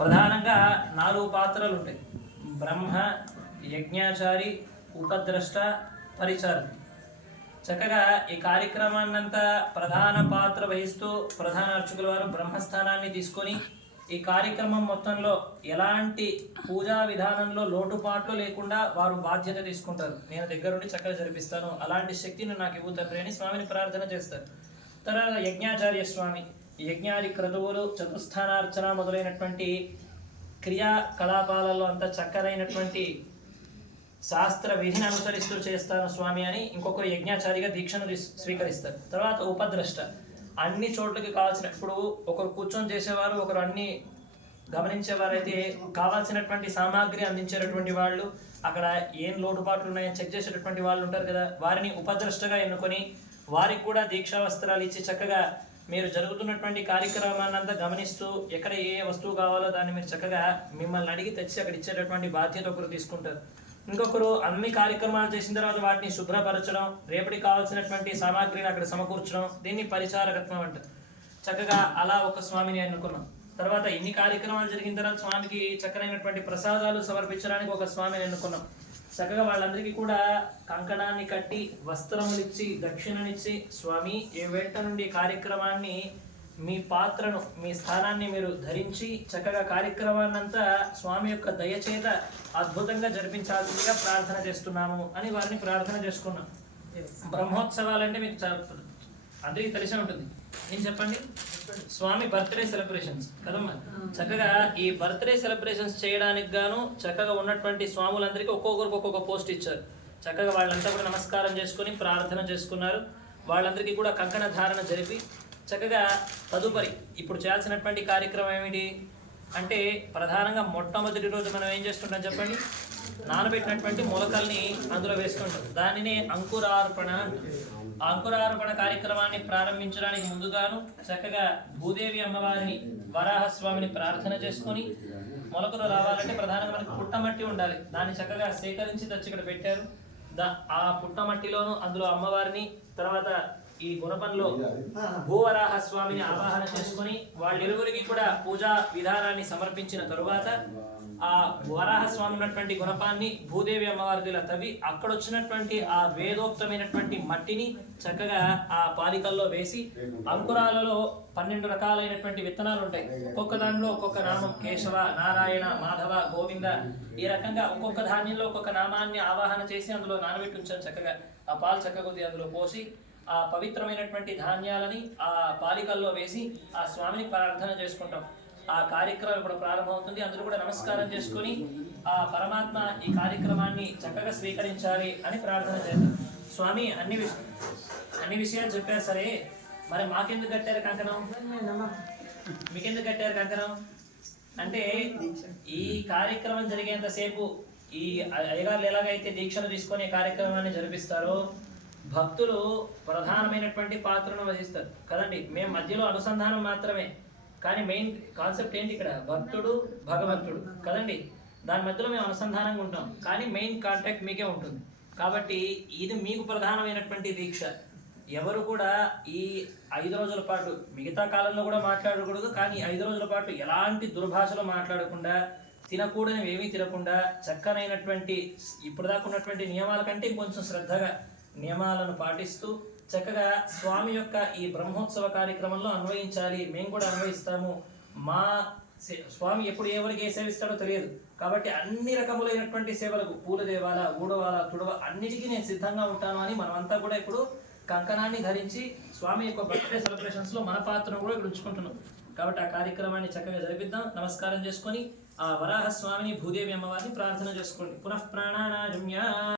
ప్రధానంగా 4 పాత్రలు ఉంటాయి. బ్రహ్మ, యజ్ఞాచారి, ఉపద్రష్ట, పరిచారకుడు. చక్కగా ఈ కార్యక్రమాన్నంతా ప్రధాన పాత్ర వహిస్తూ ప్రధాన అర్చకుల వారు బ్రహ్మస్థానాన్ని తీసుకొని ఈ కార్యక్రమం మొత్తంలో ఎలాంటి పూజా విధానంలో లోటుపాట్లు లేకుండా వారు బాధ్యత తీసుకుంటారు. నేను దగ్గరుండి చక్కగా జరిపిస్తాను, అలాంటి శక్తిని నాకు ఇవ్వు తండ్రి అని స్వామిని ప్రార్థన చేస్తారు. తర్వాత యజ్ఞాచార్య స్వామి యజ్ఞాది క్రతువులు, చతుస్థానార్చన మొదలైనటువంటి క్రియాకలాపాలలో అంత చక్కనైనటువంటి శాస్త్ర విధిని అనుసరిస్తూ చేస్తాను స్వామి అని ఇంకొకరు యజ్ఞాచారిగా దీక్షను స్వీకరిస్తారు. తర్వాత ఉపద్రష్ట అన్ని చోట్లకి కావాల్సినప్పుడు ఒకరు కూర్చొని చేసేవారు, ఒకరు అన్ని గమనించేవారైతే కావాల్సినటువంటి సామాగ్రి అందించేటటువంటి వాళ్ళు, అక్కడ ఏం లోటుపాట్లు ఉన్నాయని చెక్ చేసేటటువంటి వాళ్ళు ఉంటారు కదా, వారిని ఉపద్రష్టగా ఎన్నుకొని వారికి కూడా దీక్షా వస్త్రాలు ఇచ్చి చక్కగా మీరు జరుగుతున్నటువంటి కార్యక్రమాన్ని అంతా గమనిస్తూ ఎక్కడ ఏ వస్తువు కావాలో దాన్ని మీరు చక్కగా మిమ్మల్ని అడిగి తెచ్చి అక్కడ ఇచ్చేటటువంటి బాధ్యత ఒకరు తీసుకుంటారు. ఇంకొకరు అన్ని కార్యక్రమాలు చేసిన తర్వాత వాటిని శుభ్రపరచడం, రేపటికి కావాల్సినటువంటి సామాగ్రిని అక్కడ సమకూర్చడం, దీన్ని పరిచారకత్వం అంటారు. చక్కగా అలా ఒక స్వామిని ఎన్నుకున్నాం. తర్వాత ఇన్ని కార్యక్రమాలు జరిగిన తర్వాత స్వామికి చక్కనైనటువంటి ప్రసాదాలు సమర్పించడానికి ఒక స్వామిని ఎన్నుకున్నాం. చక్కగా వాళ్ళందరికీ కూడా కంకణాన్ని కట్టి వస్త్రములు ఇచ్చి దక్షిణనిచ్చి, స్వామి ఏ వెంట నుండి కార్యక్రమాన్ని మీ పాత్రను మీ స్థానాన్ని మీరు ధరించి చక్కగా కార్యక్రమాన్నంతా స్వామి యొక్క దయచేత అద్భుతంగా జరిపించాల్సిందిగా ప్రార్థన చేస్తున్నాము అని వారిని ప్రార్థన చేసుకున్నాం. బ్రహ్మోత్సవాలంటే మీకు అందరికీ తెలిసే ఉంటుంది. ఏం చెప్పండి, స్వామి బర్త్డే సెలబ్రేషన్స్ కదమ్మా. చక్కగా ఈ బర్త్డే సెలబ్రేషన్స్ చేయడానికి గాను చక్కగా ఉన్నటువంటి స్వాములందరికీ ఒక్కొక్కరికి ఒక్కొక్క పోస్ట్ ఇచ్చారు. చక్కగా వాళ్ళంతా కూడా నమస్కారం చేసుకొని ప్రార్థన చేసుకున్నారు. వాళ్ళందరికీ కూడా కంకణ ధారణ జరిపి చక్కగా తదుపరి ఇప్పుడు చేయాల్సినటువంటి కార్యక్రమం ఏమిటి అంటే, ప్రధానంగా మొట్టమొదటి రోజు మనం ఏం చేస్తుంటాం చెప్పండి, నానబెట్టినటువంటి మొలకల్ని అందులో వేసుకుంటాం. దానినే అంకురార్పణ. ఆ అంకురార్పణ కార్యక్రమాన్ని ప్రారంభించడానికి ముందుగాను చక్కగా భూదేవి అమ్మవారిని, వరాహస్వామిని ప్రార్థన చేసుకొని, మొలకలు రావాలంటే ప్రధానంగా మనకి పుట్టమట్టి ఉండాలి, దాన్ని చక్కగా సేకరించి తెచ్చి ఇక్కడ పెట్టారు. ఆ పుట్టమట్టిలోను అందులో అమ్మవారిని, తర్వాత ఈ గుణపంలో భూవరాహ స్వామిని ఆవాహన చేసుకుని వాళ్ళిరువురికి కూడా పూజా విధానాన్ని సమర్పించిన తరువాత ఆ వరాహస్వామి ఉన్నటువంటి గుణపాన్ని భూదేవి అమ్మవారికి ఇలా తవ్వి అక్కడ వచ్చినటువంటి ఆ వేదోక్తమైనటువంటి మట్టిని చక్కగా ఆ పాలికల్లో వేసి, అంకురాలలో 12 రకాలైనటువంటి విత్తనాలు ఉంటాయి. ఒక్కొక్క దానిలో ఒక్కొక్క నామం, కేశవ, నారాయణ, మాధవ, గోవింద, ఈ రకంగా ఒక్కొక్క ధాన్యంలో ఒక్కొక్క నామాన్ని ఆవాహన చేసి అందులో నానబెట్టి ఉంచాను. చక్కగా ఆ పాలు చక్కగా అందులో పోసి ఆ పవిత్రమైనటువంటి ధాన్యాలని ఆ పాలికల్లో వేసి ఆ స్వామిని ప్రార్థన చేసుకుంటాం. ఆ కార్యక్రమం ఇప్పుడు ప్రారంభమవుతుంది. అందరూ కూడా నమస్కారం చేసుకొని ఆ పరమాత్మ ఈ కార్యక్రమాన్ని చక్కగా స్వీకరించాలి అని ప్రార్థన చేద్దాం. స్వామి అన్ని విషయాలు చెప్పారు సరే, మరి మాకెందుకు కట్టారు కంకణం, మీకెందుకు కట్టారు కంకణం అంటే, ఈ కార్యక్రమం జరిగేంతసేపు ఈ అయ్యగారులు ఎలాగైతే దీక్షను తీసుకొని కార్యక్రమాన్ని జరిపిస్తారో భక్తులు ప్రధానమైనటువంటి పాత్రను వహిస్తారు కదండి. మేము మధ్యలో అనుసంధానం మాత్రమే, కానీ మెయిన్ కాన్సెప్ట్ ఏంటి ఇక్కడ, భక్తుడు భగవంతుడు కదండి. దాని మధ్యలో మేము అనుసంధానంగా ఉంటాం, కానీ మెయిన్ కాంటాక్ట్ మీకే ఉంటుంది. కాబట్టి ఇది మీకు ప్రధానమైనటువంటి దీక్ష. ఎవరు కూడా ఈ 5 రోజుల పాటు, మిగతా కాలంలో కూడా మాట్లాడకూడదు, కానీ 5 రోజుల పాటు ఎలాంటి దుర్భాషలు మాట్లాడకుండా, తినకూడనివి ఏమీ తినకుండా, చక్కనైనటువంటి ఇప్పుడు దాకా ఉన్నటువంటి నియమాల కంటే ఇంకొంచెం శ్రద్ధగా నియమాలను పాటిస్తూ చక్కగా స్వామి యొక్క ఈ బ్రహ్మోత్సవ కార్యక్రమంలో అన్వయించాలి. మేము కూడా అన్వయిస్తాము. మా స్వామి ఎప్పుడు ఎవరికి ఏ సేవిస్తాడో తెలియదు, కాబట్టి అన్ని రకములైనటువంటి సేవలకు, పూల దేవాల, ఊడవాల, తుడవ, అన్నిటికీ నేను సిద్ధంగా ఉంటాను అని మనమంతా కూడా ఇప్పుడు కంకణాన్ని ధరించి స్వామి యొక్క బర్త్డే సెలబ్రేషన్స్లో మన పాత్రను కూడా ఇక్కడ ఉంచుకుంటున్నాం. కాబట్టి ఆ కార్యక్రమాన్ని చక్కగా జరిపిద్దాం. నమస్కారం చేసుకొని ఆ వరాహ స్వామిని, భూదేవి అమ్మవారిని ప్రార్థన చేసుకోండి. పునః ప్రాణానాజమ్య